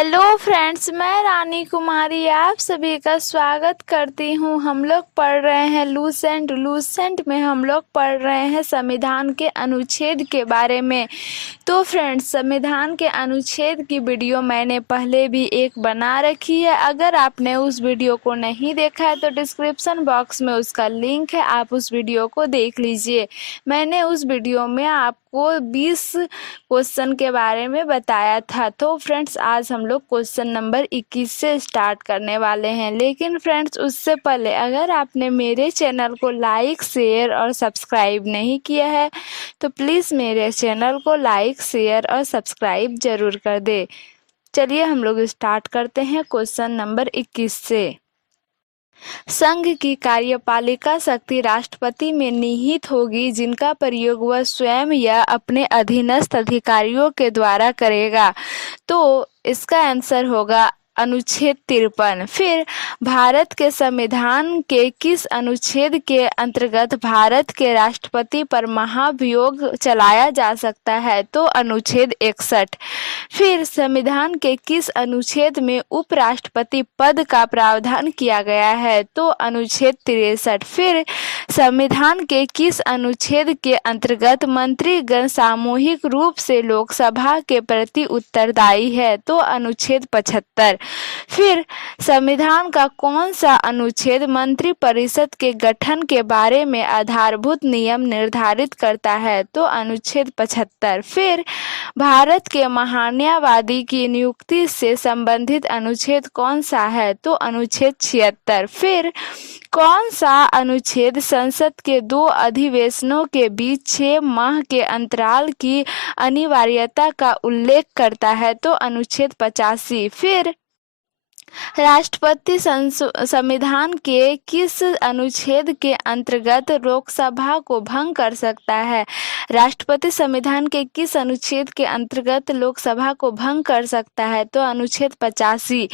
Hello friends, मैं रानी कुमारी आप सभी का स्वागत करती हूँ। हम लोग पढ़ रहे हैं लूसेंट में हम लोग पढ़ रहे हैं संविधान के अनुच्छेद के बारे में। तो फ्रेंड्स, संविधान के अनुच्छेद की वीडियो मैंने पहले भी एक बना रखी है। अगर आपने उस वीडियो को नहीं देखा है तो डिस्क्रिप्शन बॉक्स में उसका लिंक है, आप उस वीडियो को देख लीजिए। मैंने उस वीडियो में आपको 20 क्वेश्चन के बारे में बताया था। तो फ्रेंड्स, आज हम लोग क्वेश्चन नंबर 21 से स्टार्ट करने वाले हैं। लेकिन फ्रेंड्स, उससे पहले अगर आपने मेरे चैनल को लाइक, शेयर और सब्सक्राइब नहीं किया है तो प्लीज़ मेरे चैनल को लाइक, शेयर और सब्सक्राइब जरूर कर दे। चलिए हम लोग स्टार्ट करते हैं क्वेश्चन नंबर 21 से। संघ की कार्यपालिका शक्ति राष्ट्रपति में निहित होगी, जिनका प्रयोग वह स्वयं या अपने अधीनस्थ अधिकारियों के द्वारा करेगा। तो इसका आंसर होगा अनुच्छेद 53। फिर भारत के संविधान के किस अनुच्छेद के अंतर्गत भारत के राष्ट्रपति पर महाभियोग चलाया जा सकता है? तो अनुच्छेद 61। फिर संविधान के किस अनुच्छेद में उपराष्ट्रपति पद का प्रावधान किया गया है? तो अनुच्छेद 63। फिर संविधान के किस अनुच्छेद के अंतर्गत मंत्रीगण सामूहिक रूप से लोकसभा के प्रति उत्तरदायी है? तो अनुच्छेद 75। फिर संविधान का कौन सा अनुच्छेद मंत्रिपरिषद के गठन के बारे में आधारभूत नियम निर्धारित करता है? तो अनुच्छेद 75। फिर भारत के महान्यायवादी की नियुक्ति से संबंधित अनुच्छेद कौन सा है? तो अनुच्छेद 76। फिर कौन सा अनुच्छेद संसद के 2 अधिवेशनों के बीच 6 माह के अंतराल की अनिवार्यता का उल्लेख करता है? तो अनुच्छेद 85। फिर राष्ट्रपति संविधान के किस अनुच्छेद के अंतर्गत लोकसभा को भंग कर सकता है? राष्ट्रपति संविधान के किस अनुच्छेद के अंतर्गत लोकसभा को भंग कर सकता है? तो अनुच्छेद 85।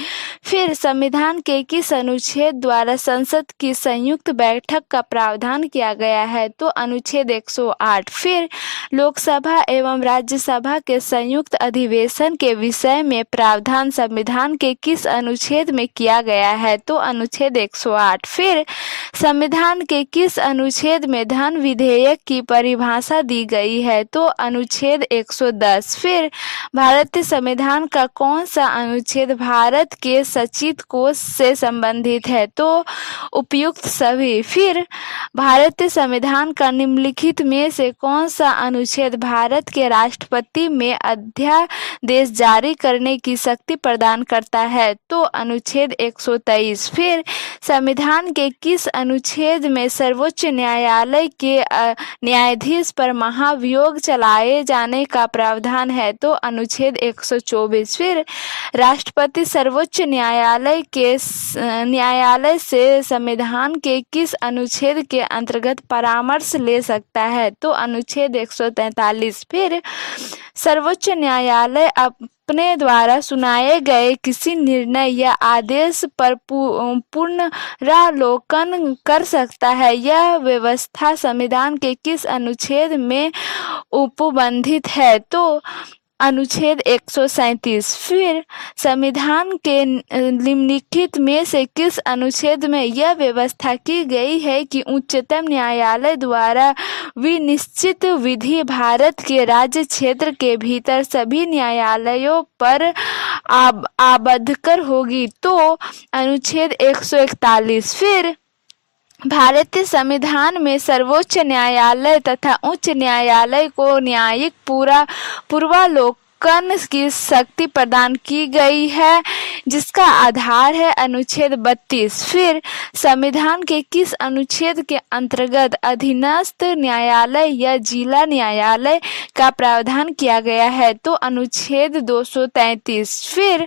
फिर संविधान के किस अनुच्छेद द्वारा संसद की संयुक्त बैठक का प्रावधान किया गया है? तो अनुच्छेद 108। फिर लोकसभा एवं राज्यसभा के संयुक्त अधिवेशन के विषय में प्रावधान संविधान के किस अनुच्छेद में किया गया है? तो अनुच्छेद 108। फिर संविधान के किस अनुच्छेद में धन विधेयक की परिभाषा दी गई है? तो अनुच्छेद 110। फिर भारतीय संविधान का कौन सा अनुच्छेद भारत के सचिव कोष से संबंधित है? तो उपयुक्त सभी। फिर भारतीय संविधान का निम्नलिखित में से कौन सा अनुच्छेद भारत के राष्ट्रपति में अध्यादेश जारी करने की शक्ति प्रदान करता है? तो अनुच्छेद 123। फिर संविधान के किस अनुच्छेद में सर्वोच्च न्यायालय के न्यायाधीश पर महाभियोग चलाए जाने का प्रावधान है? तो अनुच्छेद 124। फिर राष्ट्रपति सर्वोच्च न्यायालय से संविधान के किस अनुच्छेद के अंतर्गत परामर्श ले सकता है? तो अनुच्छेद 143। फिर सर्वोच्च न्यायालय अपने द्वारा सुनाए गए किसी निर्णय या आदेश पर पुनरावलोकन कर सकता है। यह व्यवस्था संविधान के किस अनुच्छेद में उपबंधित है? तो अनुच्छेद 137। फिर संविधान के निम्नलिखित में से किस अनुच्छेद में यह व्यवस्था की गई है कि उच्चतम न्यायालय द्वारा विनिश्चित विधि भारत के राज्य क्षेत्र के भीतर सभी न्यायालयों पर आबद्धकर होगी? तो अनुच्छेद 141। फिर भारतीय संविधान में सर्वोच्च न्यायालय तथा उच्च न्यायालय को न्यायिक पूर्वावलोकन की शक्ति प्रदान की गई है, जिसका आधार है अनुच्छेद 32। फिर संविधान के किस अनुच्छेद के अंतर्गत अधीनस्थ न्यायालय या जिला न्यायालय का प्रावधान किया गया है? तो अनुच्छेद 233। फिर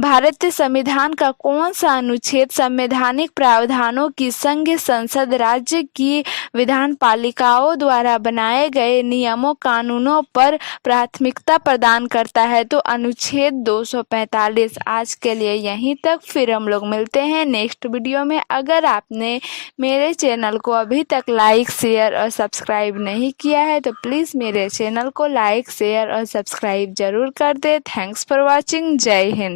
भारतीय संविधान का कौन सा अनुच्छेद संवैधानिक प्रावधानों की संघ संसद राज्य की विधान पालिकाओं द्वारा बनाए गए नियमों कानूनों पर प्राथमिकता प्रदान करता है? तो अनुच्छेद 245। आज के लिए यहीं तक, फिर हम लोग मिलते हैं नेक्स्ट वीडियो में। अगर आपने मेरे चैनल को अभी तक लाइक, शेयर और सब्सक्राइब नहीं किया है तो प्लीज़ मेरे चैनल को लाइक, शेयर और सब्सक्राइब जरूर कर दे। Thanks for watching. जय हिंद।